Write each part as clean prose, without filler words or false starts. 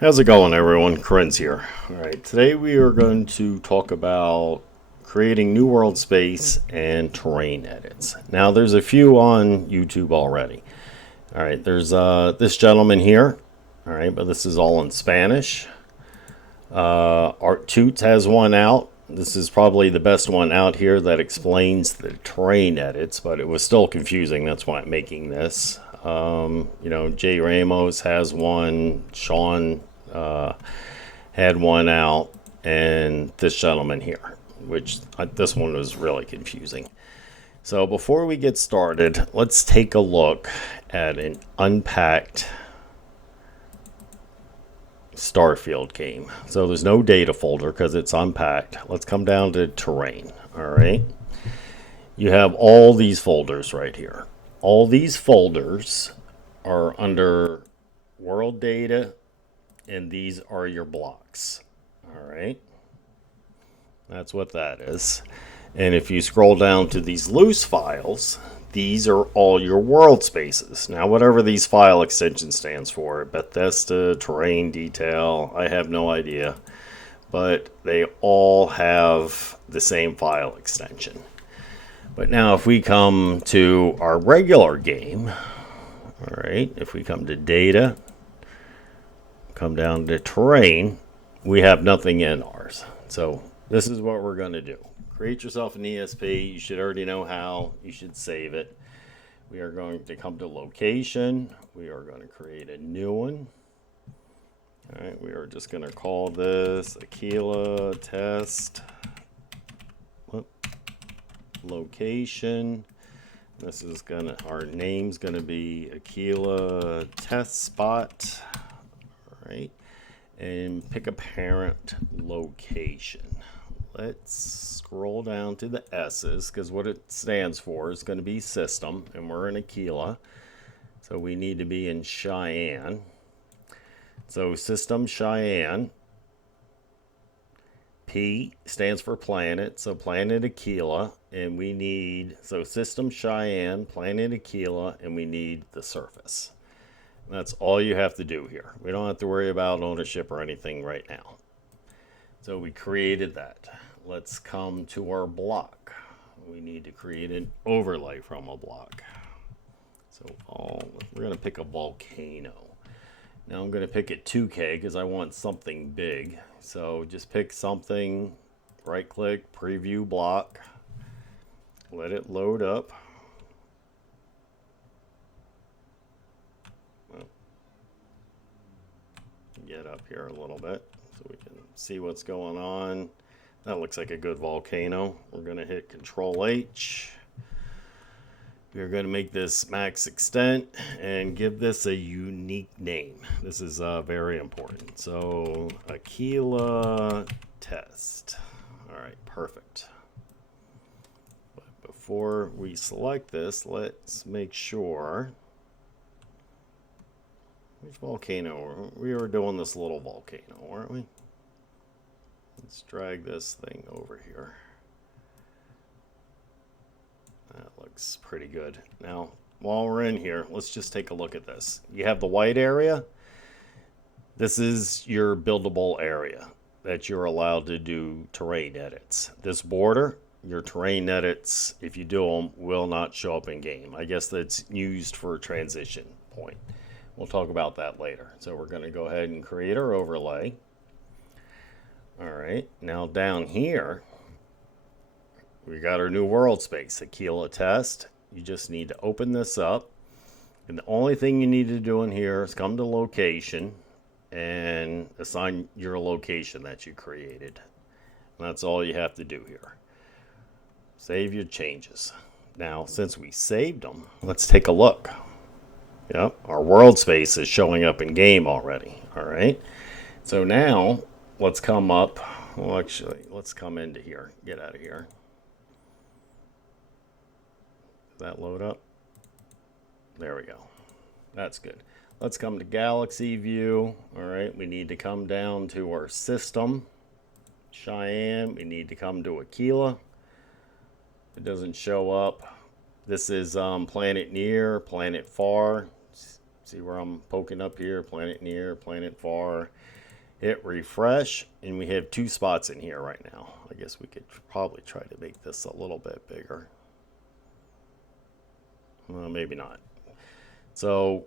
How's it going, everyone? Corinne's here. All right, today we are going to talk about creating new world space and terrain edits. Now, there's a few on YouTube already. All right, there's this gentleman here. All right, but this is all in Spanish. Art Toots has one out. This is probably the best one out here that explains the terrain edits, but it was still confusing. That's why I'm making this. Jay Ramos has one. Sean had one out, and this gentleman here, which this one was really confusing. So before we get started, let's take a look at an unpacked Starfield game. So there's no data folder because it's unpacked. Let's come down to terrain. All right. You have all these folders right here. All these folders are under world data, and these are your blocks. All right. That's what that is. And if you scroll down to these loose files, these are all your world spaces. Now, whatever these file extension stands for, Bethesda, terrain detail, I have no idea. But they all have the same file extension. But now if we come to our regular game, all right, if we come to data, come down to terrain, we have nothing in ours. So this is what we're going to do. Create yourself an ESP. You should already know how. You should save it. We are going to come to location. We are going to create a new one. All right, we are just going to call this Aquila test. Location. This is our name's gonna be Aquila test spot. All right, and pick a parent location. Let's scroll down to the S's because what it stands for is going to be system, and we're in Aquila, so we need to be in Cheyenne. So system Cheyenne. P stands for planet, so planet Aquila, and we need, so system Cheyenne, planet Aquila, and we need the surface. That's all you have to do here. We don't have to worry about ownership or anything right now. So we created that. Let's come to our block. We need to create an overlay from a block. So we're going to pick a volcano. Now I'm going to pick it 2K because I want something big. So just pick something, right click, preview block, let it load up. Get up here a little bit so we can see what's going on. That looks like a good volcano. We're going to hit Control H. We're going to make this max extent and give this a unique name. This is very important. So Aquila test. All right, perfect. But before we select this, let's make sure. Which volcano? We were doing this little volcano, weren't we? Let's drag this thing over here. That looks pretty good. Now, while we're in here, let's just take a look at this. You have the white area. This is your buildable area that you're allowed to do terrain edits. This border, your terrain edits, if you do them, will not show up in game. I guess that's used for a transition point. We'll talk about that later. So we're going to go ahead and create our overlay. All right, now down here, we got our new world space, Aquila test. You just need to open this up. And the only thing you need to do in here is come to location and assign your location that you created. And that's all you have to do here. Save your changes. Now, since we saved them, let's take a look. Yep, our world space is showing up in game already. All right. So now let's come up. Well, actually, let's come into here. Get out of here. That load up? There we go. That's good. Let's come to galaxy view. All right, we need to come down to our system, Cheyenne. We need to come to Aquila. It doesn't show up. This is planet near, planet far. See where I'm poking up here? Planet near, planet far. Hit refresh, and we have 2 spots in here right now. I guess we could probably try to make this a little bit bigger. Well, maybe not. So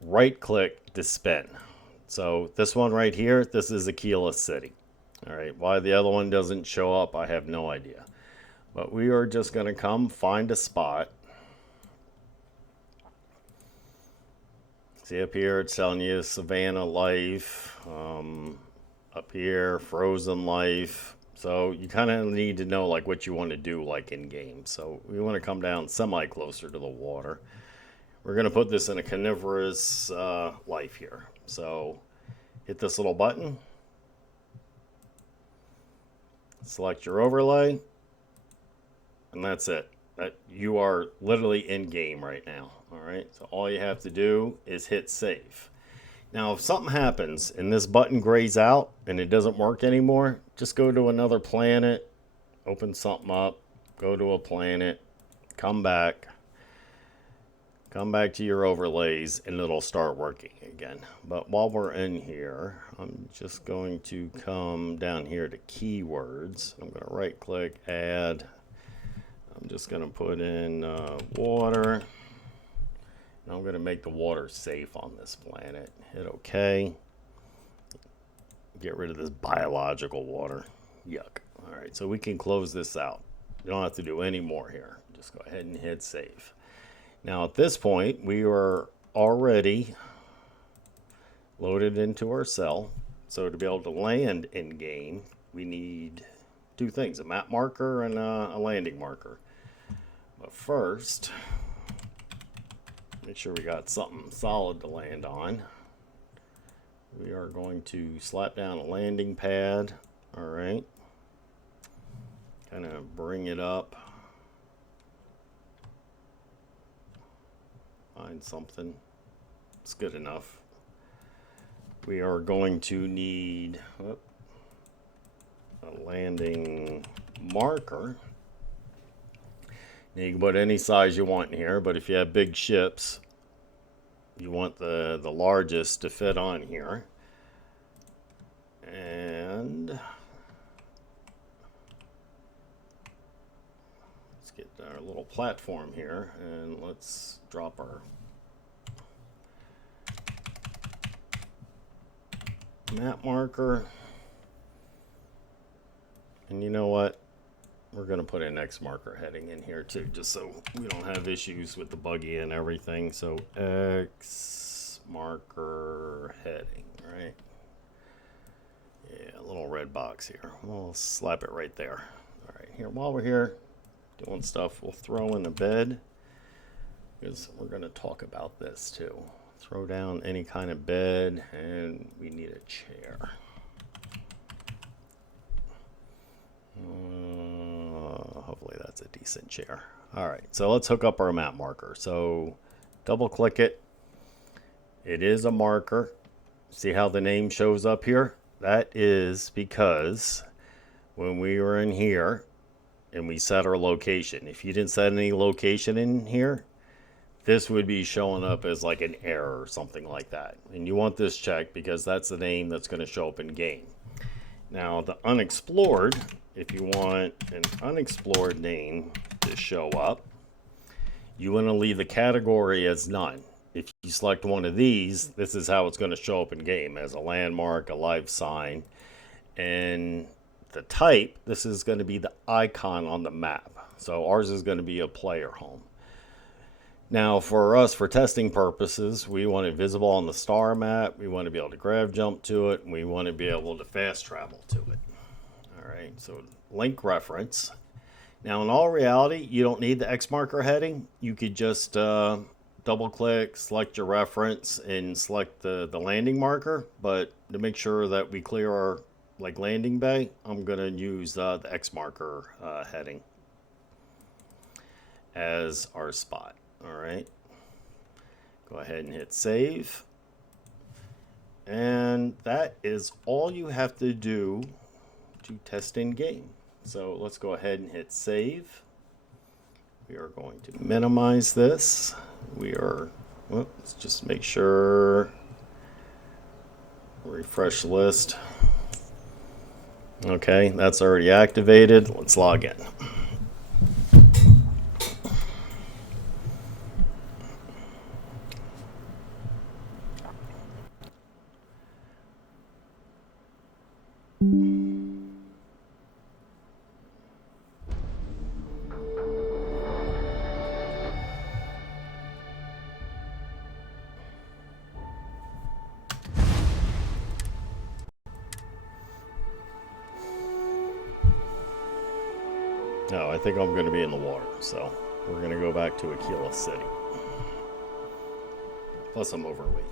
right click to spin. So this one right here, this is Aquila City. All right, why the other one doesn't show up, I have no idea. But we are just going to come find a spot. See up here, it's telling you Savannah Life. Up here, Frozen Life. So you kind of need to know like what you want to do like in game. So we want to come down semi closer to the water. We're going to put this in a carnivorous life here. So hit this little button. Select your overlay. And that's it. You are literally in game right now. All right. So all you have to do is hit save. Now, if something happens and this button grays out and it doesn't work anymore, just go to another planet, open something up, go to a planet, come back to your overlays, and it'll start working again. But while we're in here, I'm just going to come down here to keywords. I'm going to right click, add. I'm just going to put in water. And I'm going to make the water safe on this planet. Hit OK. Get rid of this biological water. Yuck. All right, so we can close this out. You don't have to do any more here. Just go ahead and hit save. Now at this point, we are already loaded into our cell. So to be able to land in game, we need 2 things, a map marker and a landing marker. But first, make sure we got something solid to land on. We are going to slap down a landing pad. All right. Kind of bring it up. Find something. It's good enough. We are going to need a landing marker. Now you can put any size you want in here, but if you have big ships, you want the largest to fit on here. And let's get our little platform here, and let's drop our map marker. And you know what? We're going to put an X marker heading in here too, just so we don't have issues with the buggy and everything. So X marker heading, right? Yeah, a little red box here. We'll slap it right there. All right, here, while we're here doing stuff, we'll throw in the bed, because we're going to talk about this too. Throw down any kind of bed, and we need a chair. Hopefully that's a decent chair. All right, so let's hook up our map marker. So double click it. It is a marker. See how the name shows up here? That is because when we were in here and we set our location, if you didn't set any location in here, this would be showing up as like an error or something like that. And you want this checked because that's the name that's going to show up in game. Now the unexplored, if you want an unexplored name to show up, you want to leave the category as none. If you select one of these, this is how it's going to show up in game, as a landmark, a life sign. And the type, this is going to be the icon on the map. So ours is going to be a player home. Now for us, for testing purposes, we want it visible on the star map. We want to be able to grab jump to it. And we want to be able to fast travel to it. All right, so link reference. Now in all reality, you don't need the X marker heading. You could just double click, select your reference, and select the landing marker. But to make sure that we clear our landing bay, I'm going to use the X marker heading as our spot. All right, go ahead and hit save. And that is all you have to do to test in game. So let's go ahead and hit save. We are going to minimize this. We are Well, let's just make sure. Refresh list. Okay, that's already activated. Let's log in. No, I think I'm going to be in the water, so we're going to go back to Aquila City. Plus, I'm overweight.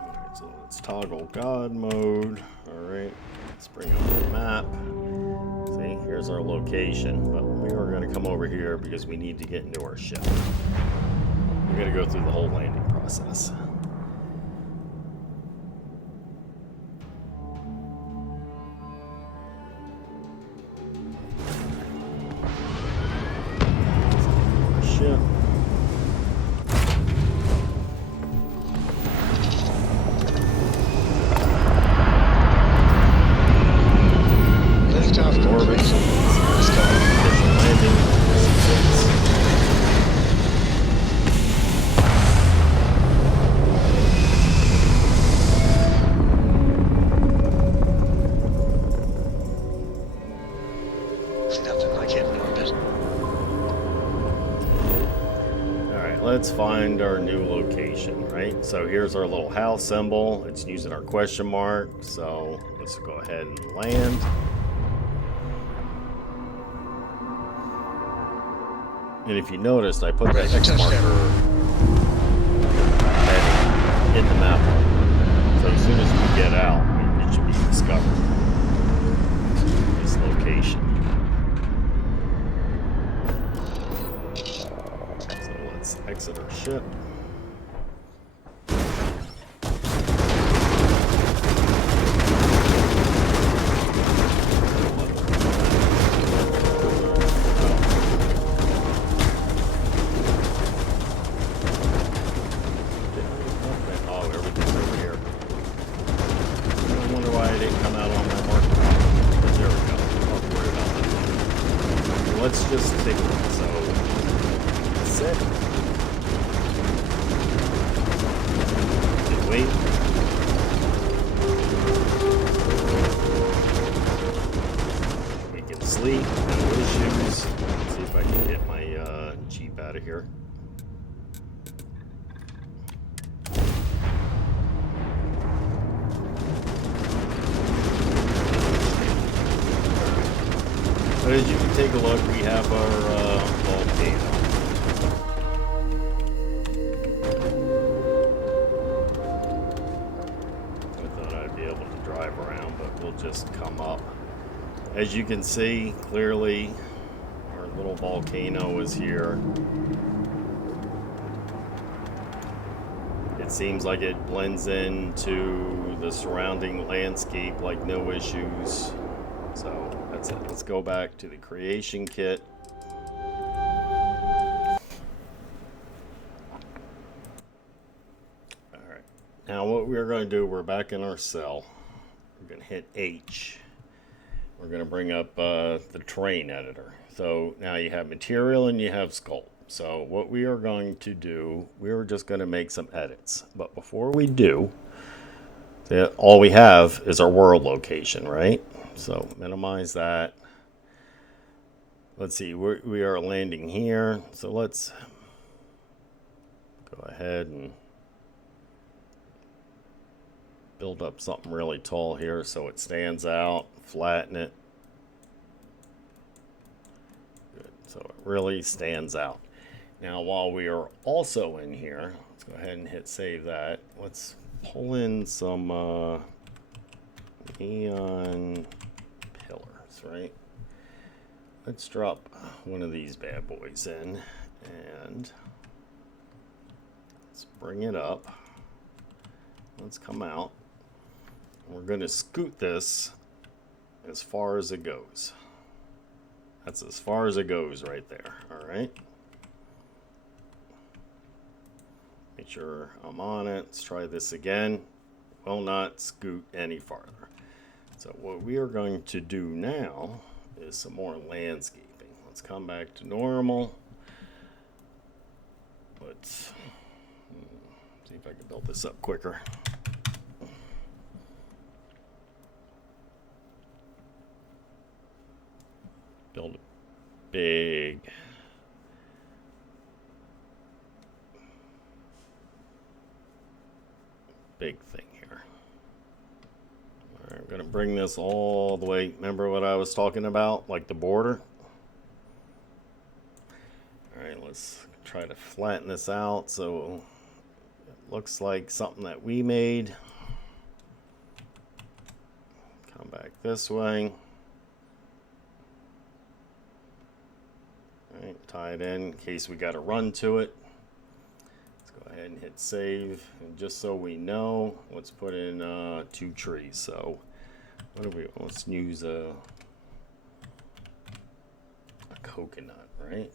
Alright, so let's toggle God mode. Alright, let's bring up the map. See, here's our location, but we are going to come over here because we need to get into our ship. We're going to go through the whole landing process. Ship. Lift off Orbit. Let's go. Landing. Nothing like hitting orbit. Alright, let's find our new location, right? So here's our little house symbol. It's using our question mark. So let's go ahead and land. And if you noticed, I put that X marker heading in the map. So as soon as we get out, it should be discovered. This location. So let's exit our ship. Oh, everything's over here. I wonder why I didn't come out on my marker. But there we go. Don't worry about that. So let's just take a look. So, set. And wait. We can sleep. No issues. Let's see if I can get my Jeep out of here. But as you can take a look, we have our volcano. I thought I'd be able to drive around, but we'll just come up. As you can see, clearly, our little volcano is here. It seems like it blends into the surrounding landscape like no issues. So that's it. Let's go back to the creation kit. Alright. Now what we're going to do, we're back in our cell. We're going to hit H. We're going to bring up the terrain editor. So now you have material and you have sculpt. So what we are going to do, we're just going to make some edits. But before we do, all we have is our world location, right? So minimize that. Let's see, we are landing here. So let's go ahead and build up something really tall here so it stands out, flatten it. Good. So it really stands out. Now while we are also in here, let's go ahead and hit save that. Let's pull in some neon pillars, right? Let's drop one of these bad boys in, and bring it up. Let's come out. We're going to scoot this as far as it goes. That's as far as it goes right there. All right. Make sure I'm on it. Let's try this again. Will not scoot any farther. So what we are going to do now is some more landscaping. Let's come back to normal. Let's see if I can build this up quicker. Build a big thing here. All right, I'm going to bring this all the way. Remember what I was talking about, like the border? All right, let's try to flatten this out so it looks like something that we made. Come back this way. All right, tie it in case we got to run to it. Go ahead and hit save, and just so we know, let's put in 2 trees. So what do we, let's use a coconut, right?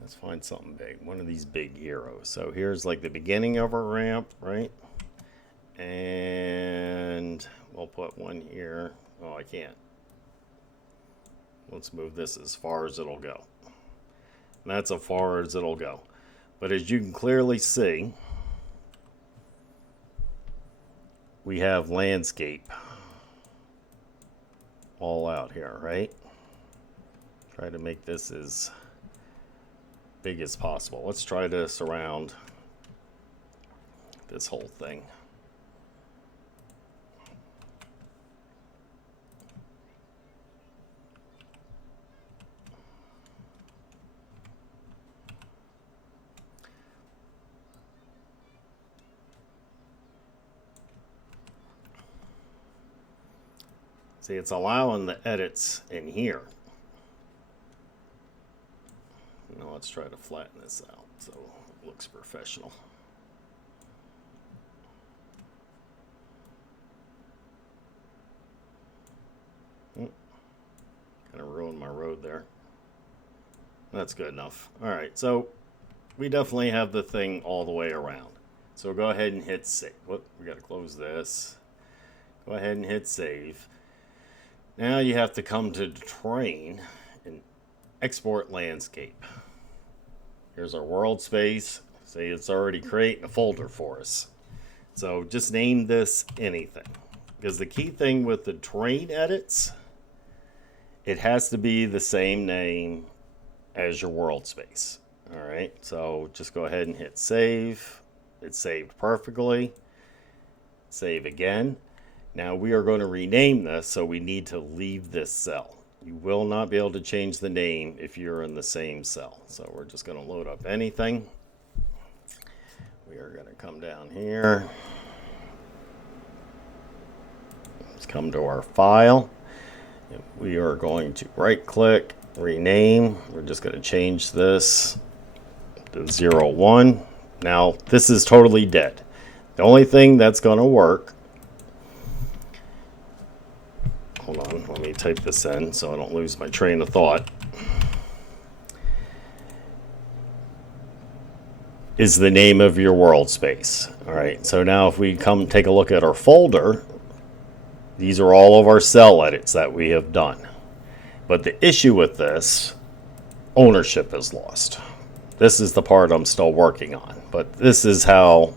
Let's find something big, one of these big heroes. So here's like the beginning of our ramp, right? And we'll put one here. Oh, I can't. Let's move this as far as it'll go. And that's as far as it'll go. But as you can clearly see, we have landscape all out here, right? Try to make this as big as possible. Let's try to surround this whole thing. See, it's allowing the edits in here. Now let's try to flatten this out so it looks professional. Kind of ruined my road there. That's good enough. All right, so we definitely have the thing all the way around. So go ahead and hit save. Whoop, we got to close this. Go ahead and hit save. Now you have to come to terrain and export landscape. Here's our world space. See, it's already creating a folder for us. So just name this anything. Because the key thing with the terrain edits, it has to be the same name as your world space. All right, so just go ahead and hit save. It's saved perfectly. Save again. Now we are going to rename this, so we need to leave this cell. You will not be able to change the name if you're in the same cell. So we're just going to load up anything. We are going to come down here. Let's come to our file. We are going to right click, rename. We're just going to change this to 01. Now this is totally dead. The only thing that's going to work, hold on, let me type this in so I don't lose my train of thought, is the name of your world space. All right, so now if we come take a look at our folder, these are all of our cell edits that we have done. But the issue with this, ownership is lost. This is the part I'm still working on, but this is how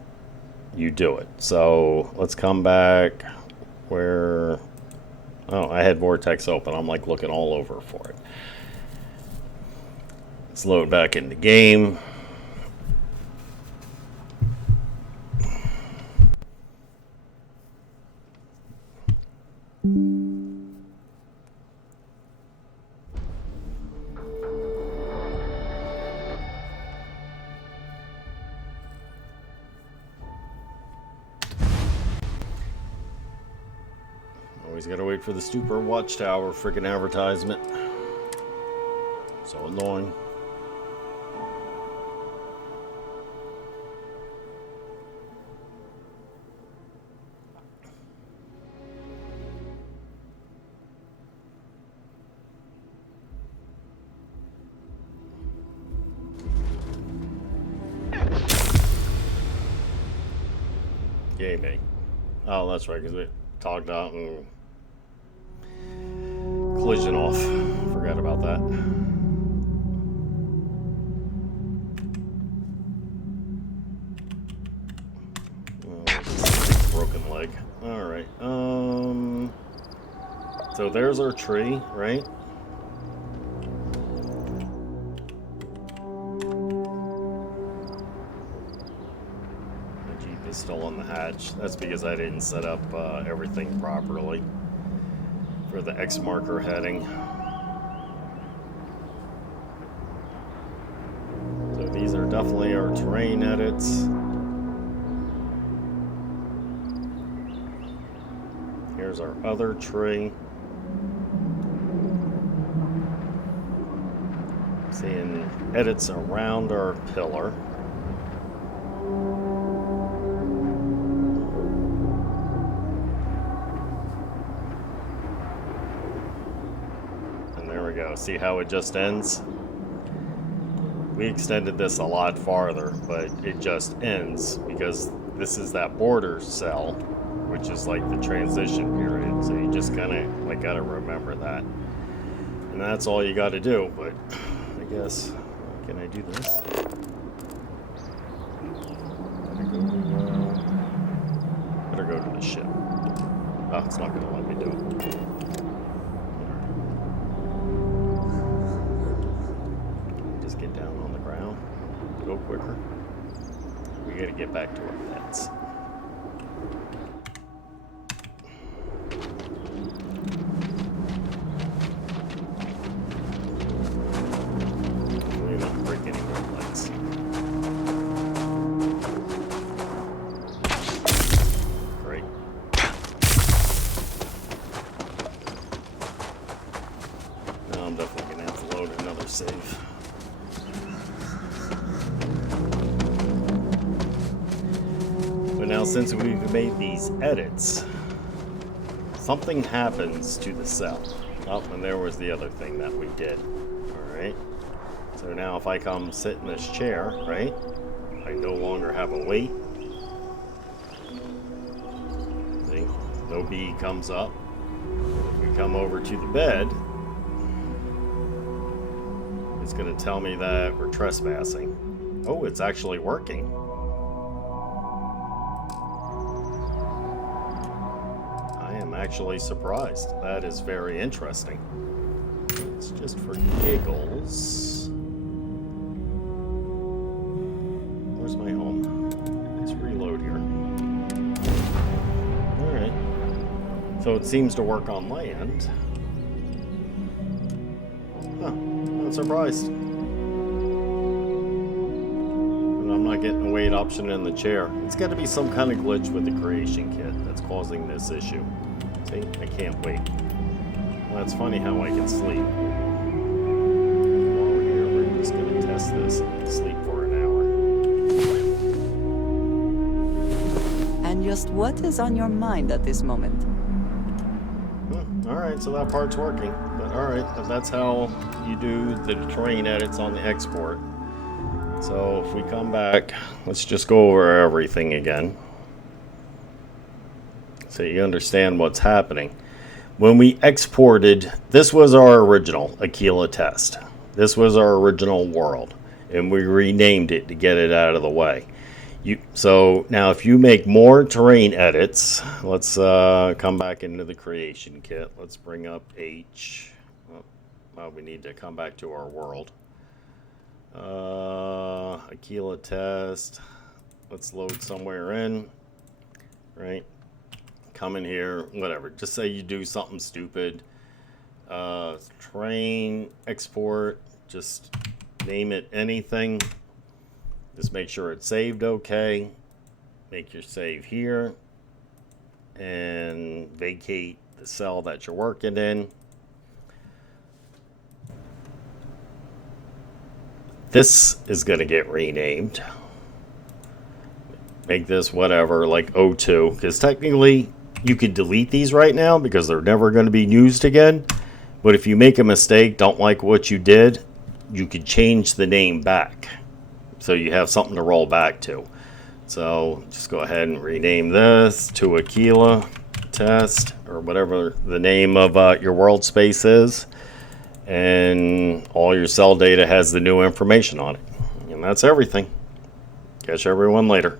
you do it. So let's come back where, oh, I had Vortex open. I'm like looking all over for it. Let's load back into game. Always gotta wait for the stupid watchtower freaking advertisement. So annoying. Yay me. Oh, that's right, because we talked out and collision off. Forgot about that. Oh, broken leg. Alright, so there's our tree, right? The Jeep is still on the hatch. That's because I didn't set up everything properly for the X marker heading. So these are definitely our terrain edits. Here's our other tree. Seeing edits around our pillar. And there we go. See how it just ends? We extended this a lot farther, but it just ends because this is that border cell, which is like the transition period. So you just kind of like got to remember that. And that's all you got to do. But I guess, can I do this? Better go to the ship. Oh, it's not going to let me do it. Just get down on the ground. Go quicker. We got to get back to our pets. Save. But now since we've made these edits, something happens to the cell. Oh, and there was the other thing that we did. Alright. So now if I come sit in this chair, right, I no longer have a weight. See? No B comes up. If we come over to the bed, it's going to tell me that we're trespassing. Oh, it's actually working. I am actually surprised. That is very interesting. It's just for giggles. Where's my home? Let's reload here. Alright. So it seems to work on land. Huh. I'm surprised. And I'm not getting a weight option in the chair. It's got to be some kind of glitch with the creation kit that's causing this issue. See, I can't wait. Well, it's funny how I can sleep. While we're here, we're just going to test this and sleep for an hour. And just what is on your mind at this moment? Alright, so that part's working. But alright, that's how you do the terrain edits on the export. So if we come back, let's just go over everything again, so you understand what's happening. When we exported, this was our original Aquila test. This was our original world, and we renamed it to get it out of the way. So now if you make more terrain edits, let's come back into the creation kit. Let's bring up H. Well, we need to come back to our world. Aquila test. Let's load somewhere in. Right. Come in here. Whatever. Just say you do something stupid. Terrain export. Just name it anything. Just make sure it's saved okay. Make your save here. And vacate the cell that you're working in. This is going to get renamed. Make this whatever, like O2. Because technically, you could delete these right now because they're never going to be used again. But if you make a mistake, don't like what you did, you could change the name back. So you have something to roll back to. So just go ahead and rename this to Aquila Test, or whatever the name of your world space is. And all your cell data has the new information on it. And that's everything. Catch everyone later.